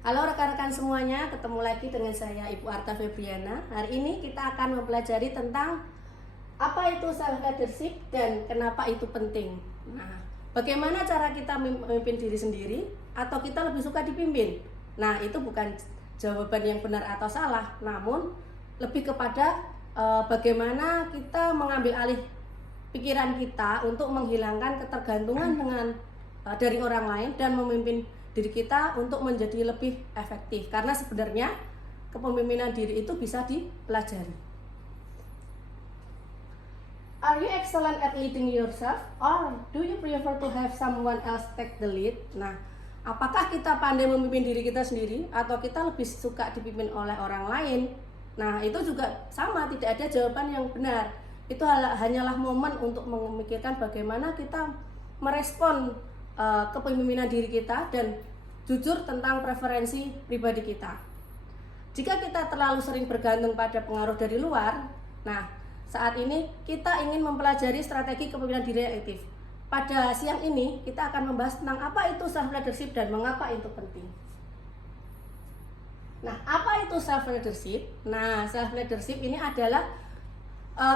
Halo rekan-rekan semuanya, ketemu lagi dengan saya Ibu Arta Febriana. Hari ini kita akan mempelajari tentang apa itu self leadership dan kenapa itu penting. Nah, bagaimana cara kita memimpin diri sendiri atau kita lebih suka dipimpin? Nah, itu bukan jawaban yang benar atau salah, namun lebih kepada bagaimana kita mengambil alih pikiran kita untuk menghilangkan ketergantungan dari orang lain dan memimpin diri kita untuk menjadi lebih efektif, karena sebenarnya kepemimpinan diri itu bisa dipelajari. Are you excellent at leading yourself or do you prefer to have someone else take the lead? Nah, apakah kita pandai memimpin diri kita sendiri atau kita lebih suka dipimpin oleh orang lain? Nah, itu juga sama, tidak ada jawaban yang benar. Itu hanyalah momen untuk memikirkan bagaimana kita merespon kepemimpinan diri kita dan jujur tentang preferensi pribadi kita. Jika kita terlalu sering bergantung pada pengaruh dari luar, nah saat ini kita ingin mempelajari strategi kepemimpinan diri yang aktif. Pada siang ini kita akan membahas tentang apa itu self leadership dan mengapa itu penting. Nah, apa itu self leadership? Nah, self leadership ini adalah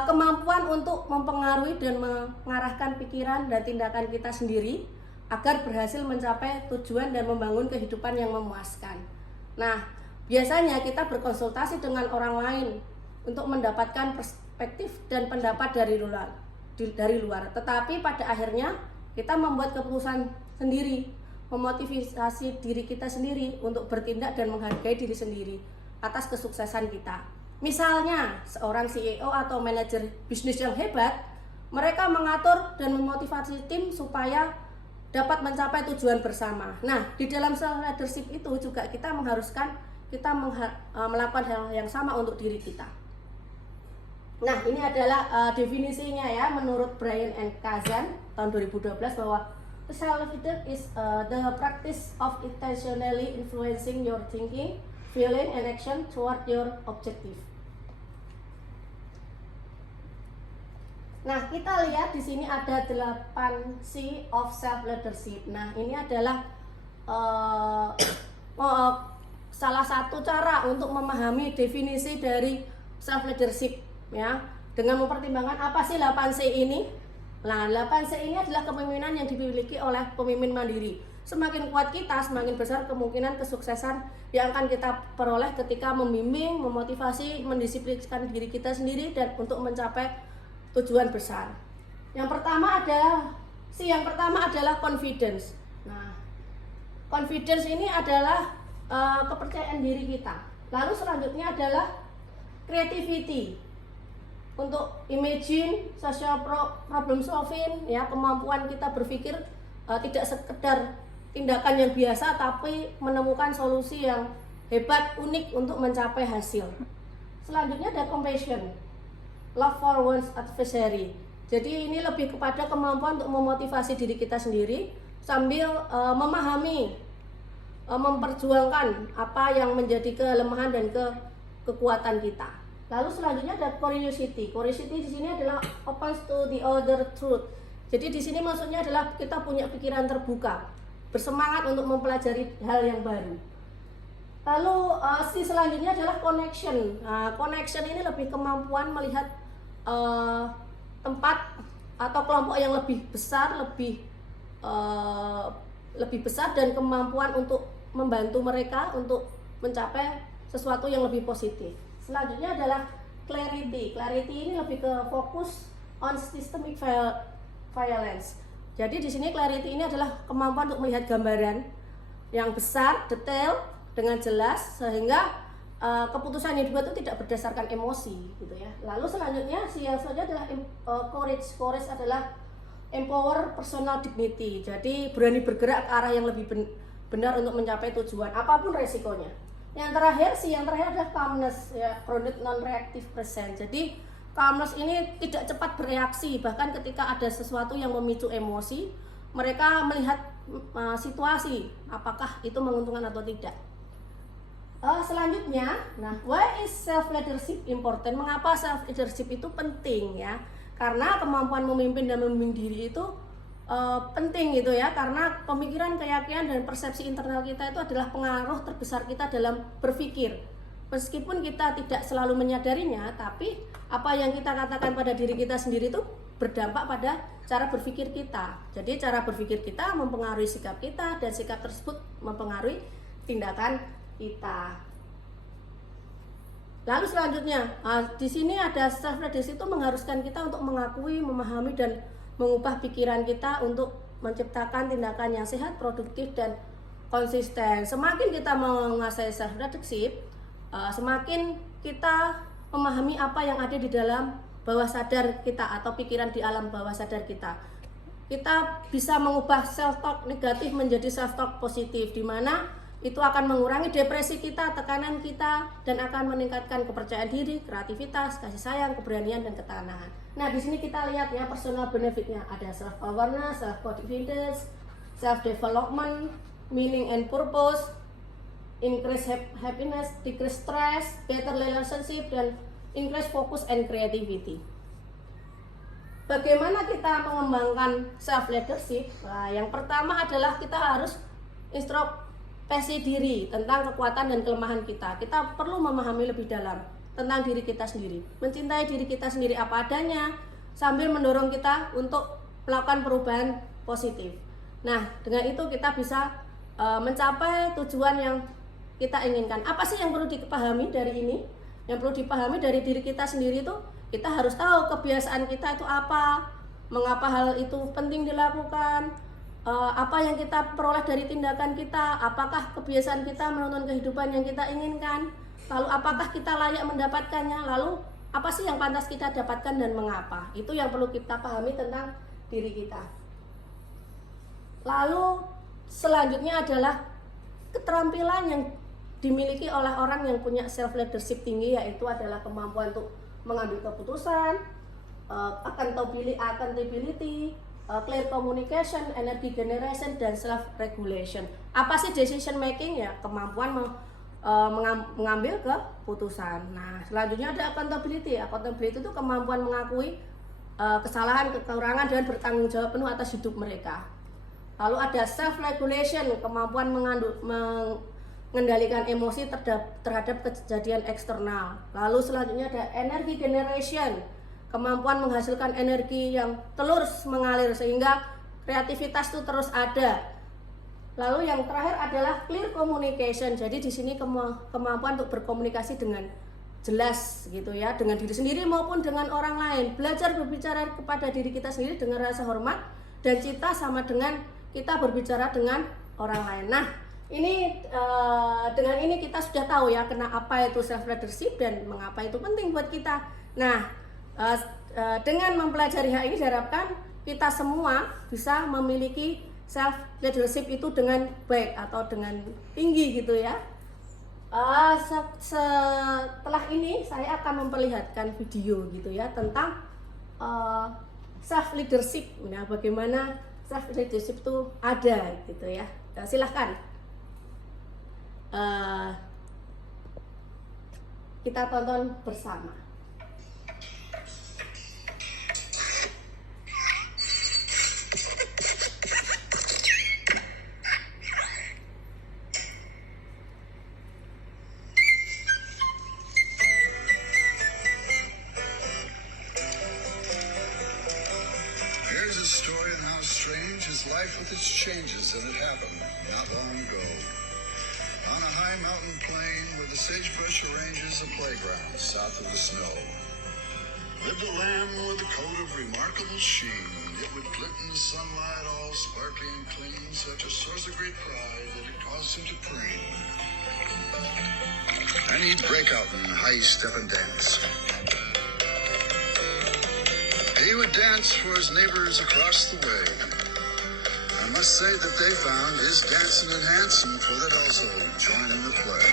kemampuan untuk mempengaruhi dan mengarahkan pikiran dan tindakan kita sendiri agar berhasil mencapai tujuan dan membangun kehidupan yang memuaskan. Nah, biasanya kita berkonsultasi dengan orang lain untuk mendapatkan perspektif dan pendapat dari luar. Tetapi pada akhirnya kita membuat keputusan sendiri, memotivasi diri kita sendiri untuk bertindak dan menghargai diri sendiri atas kesuksesan kita. Misalnya, seorang CEO atau manajer bisnis yang hebat, mereka mengatur dan memotivasi tim supaya dapat mencapai tujuan bersama. Nah, di dalam self leadership itu juga kita mengharuskan kita melakukan hal yang sama untuk diri kita. Nah, ini adalah definisinya ya, menurut Brian and Kazan tahun 2012 bahwa self leadership is the practice of intentionally influencing your thinking, feeling, and action toward your objective. Nah, kita lihat di sini ada 8 C of self leadership. Nah, ini adalah salah satu cara untuk memahami definisi dari self leadership ya, dengan mempertimbangkan apa sih 8 C ini. Nah, 8 C ini adalah kepemimpinan yang dimiliki oleh pemimpin mandiri. Semakin kuat kita, semakin besar kemungkinan kesuksesan yang akan kita peroleh ketika membimbing, memotivasi, mendisiplinkan diri kita sendiri dan untuk mencapai tujuan besar. Yang pertama adalah confidence. Nah, confidence ini adalah kepercayaan diri kita. Lalu selanjutnya adalah creativity, untuk imagine, social problem solving, ya, kemampuan kita berpikir tidak sekedar tindakan yang biasa, tapi menemukan solusi yang hebat, unik untuk mencapai hasil. Selanjutnya ada compassion, love for one's adversary. Jadi ini lebih kepada kemampuan untuk memotivasi diri kita sendiri sambil memahami, memperjuangkan apa yang menjadi kelemahan dan kekuatan kita. Lalu selanjutnya ada curiosity. Curiosity di sini adalah open to the other truth. Jadi di sini maksudnya adalah kita punya pikiran terbuka, bersemangat untuk mempelajari hal yang baru. Lalu selanjutnya adalah connection. Connection ini lebih kemampuan melihat tempat atau kelompok yang lebih besar, lebih besar, dan kemampuan untuk membantu mereka untuk mencapai sesuatu yang lebih positif. Selanjutnya adalah clarity. Clarity ini lebih ke fokus on systemic violence. Jadi di sini clarity ini adalah kemampuan untuk melihat gambaran yang besar, detail, dengan jelas, sehingga keputusan yang dibuat itu tidak berdasarkan emosi, gitu ya. Lalu selanjutnya yang selanjutnya adalah courage. Courage adalah empower personal dignity. Jadi berani bergerak ke arah yang lebih benar untuk mencapai tujuan, apapun resikonya. Yang terakhir adalah calmness, ya, grounded non-reactive present. Jadi calmness ini tidak cepat bereaksi, bahkan ketika ada sesuatu yang memicu emosi, mereka melihat situasi apakah itu menguntungkan atau tidak. Selanjutnya, why is self leadership important? Mengapa self leadership itu penting ya? Karena kemampuan memimpin dan membimbing diri itu penting gitu ya, karena pemikiran, keyakinan dan persepsi internal kita itu adalah pengaruh terbesar kita dalam berpikir. Meskipun kita tidak selalu menyadarinya, tapi apa yang kita katakan pada diri kita sendiri itu berdampak pada cara berpikir kita. Jadi cara berpikir kita mempengaruhi sikap kita, dan sikap tersebut mempengaruhi tindakan kita. Lalu selanjutnya, di sini ada self leadership itu mengharuskan kita untuk mengakui, memahami dan mengubah pikiran kita untuk menciptakan tindakan yang sehat, produktif dan konsisten. Semakin kita menguasai self leadership, semakin kita memahami apa yang ada di dalam bawah sadar kita atau pikiran di alam bawah sadar kita. Kita bisa mengubah self talk negatif menjadi self talk positif, di mana itu akan mengurangi depresi kita, tekanan kita, dan akan meningkatkan kepercayaan diri, kreativitas, kasih sayang, keberanian, dan ketahanan. Nah, di sini kita lihat ya personal benefitnya. Ada self awareness, self confidence, self development, meaning and purpose, increase happiness, decrease stress, better relationship, dan increase focus and creativity. Bagaimana kita mengembangkan self leadership? Nah, yang pertama adalah kita harus introspeksi diri tentang kekuatan dan kelemahan kita. Kita perlu memahami lebih dalam tentang diri kita sendiri, mencintai diri kita sendiri apa adanya, sambil mendorong kita untuk melakukan perubahan positif. Nah, dengan itu kita bisa mencapai tujuan yang kita inginkan. Apa sih yang perlu dipahami dari ini? Yang perlu dipahami dari diri kita sendiri itu, kita harus tahu kebiasaan kita itu apa, mengapa hal itu penting dilakukan, apa yang kita peroleh dari tindakan kita, apakah kebiasaan kita menuntun kehidupan yang kita inginkan, lalu apakah kita layak mendapatkannya, lalu apa sih yang pantas kita dapatkan dan mengapa. Itu yang perlu kita pahami tentang diri kita. Lalu selanjutnya adalah keterampilan yang dimiliki oleh orang yang punya self leadership tinggi, yaitu adalah kemampuan untuk mengambil keputusan, accountability, clear communication, energy generation, dan self regulation. Apa sih decision making? Ya, kemampuan mengambil keputusan. Nah, selanjutnya ada accountability. Accountability itu kemampuan mengakui kesalahan, kekurangan, dan bertanggung jawab penuh atas hidup mereka. Lalu ada self regulation, kemampuan mengendalikan emosi terhadap kejadian eksternal. Lalu selanjutnya ada energy generation, kemampuan menghasilkan energi yang terus mengalir sehingga kreativitas itu terus ada. Lalu yang terakhir adalah clear communication. Jadi di sini kemampuan untuk berkomunikasi dengan jelas gitu ya, dengan diri sendiri maupun dengan orang lain. Belajar berbicara kepada diri kita sendiri dengan rasa hormat dan cinta, sama dengan kita berbicara dengan orang lain. Nah, ini dengan ini kita sudah tahu ya kenapa itu self leadership dan mengapa itu penting buat kita. Nah, dengan mempelajari hal ini diharapkan kita semua bisa memiliki self leadership itu dengan baik atau dengan tinggi gitu ya. Setelah ini saya akan memperlihatkan video gitu ya tentang self leadership. Nah, bagaimana self leadership itu ada gitu ya. Silahkan kita tonton bersama. Here's a story on how strange is life with its changes, and it happened not long ago. On a high mountain plain where the sagebrush arranges a playground south of the snow, lived a lamb with a coat of remarkable sheen. It would glint in the sunlight, all sparkling and clean, such a source of great pride that it caused him to preen. And he'd break out in high step and dance. He would dance for his neighbors across the way. I must say that they found his dancing and handsome, for they'd also join in the play.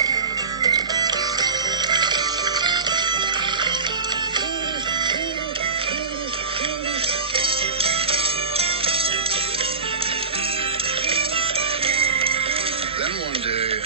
Then one day,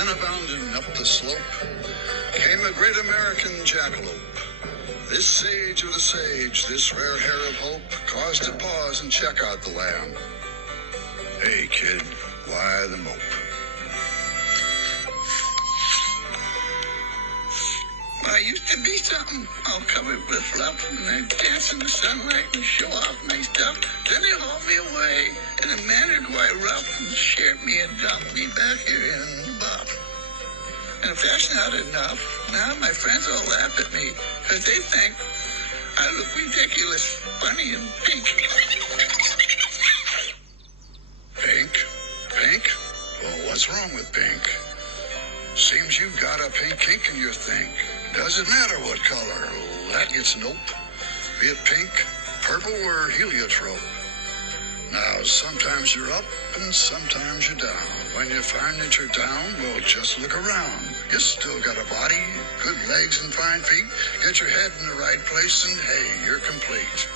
Then abounding up the slope came a great American jackalope. This sage of the sage, this rare hair of hope, caused to pause and check out the lamb. Hey kid, why the mope? Well, I used to be something all covered with fluff, and I'd dance in the sunlight and show off my stuff. Then they hauled me away in a manner quite rough and shared me and dumped me back here in the buff. And if that's not enough, now my friends all laugh at me, because they think I look ridiculous, funny, and pink. Pink? Pink? Well, what's wrong with pink? Seems you've got a pink kink in your think. Doesn't matter what color, that gets nope. Be it pink, purple, or heliotrope. Now, sometimes you're up and sometimes you're down. When you find that you're down, well, just look around. You still got a body, good legs and fine feet. Get your head in the right place and hey, you're complete.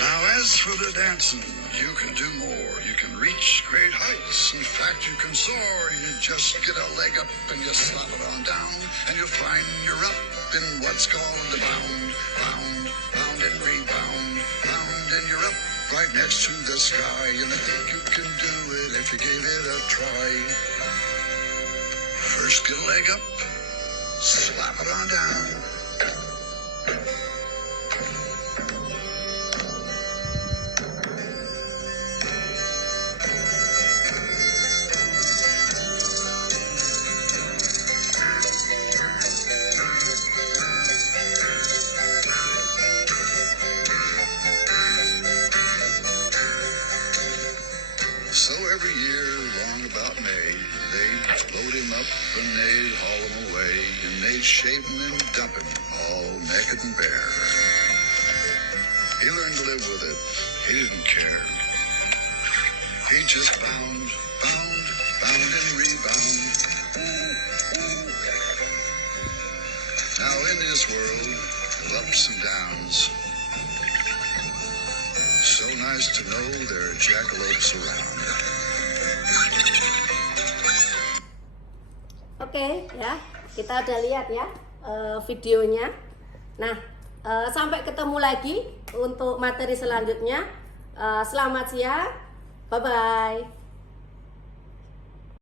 Now, as for the dancing, you can do more. You can reach great heights. In fact, you can soar. You just get a leg up and you slap it on down, and you'll find you're up in what's called the bound, bound, bound and rebound, bound, and you're up right next to the sky. And I think you can do it if you gave it a try. First, get a leg up, slap it on down. So every year, long about May, they'd load him up and they'd haul him away, and they'd shave him and dump him, all naked and bare. He learned to live with it. He didn't care. He just bound, bound, bound and rebound. Now in this world of ups and downs, so nice to know there are jackalopes around. Oke ya, kita udah lihat ya videonya. Nah, sampai ketemu lagi untuk materi selanjutnya. Selamat siang, bye bye.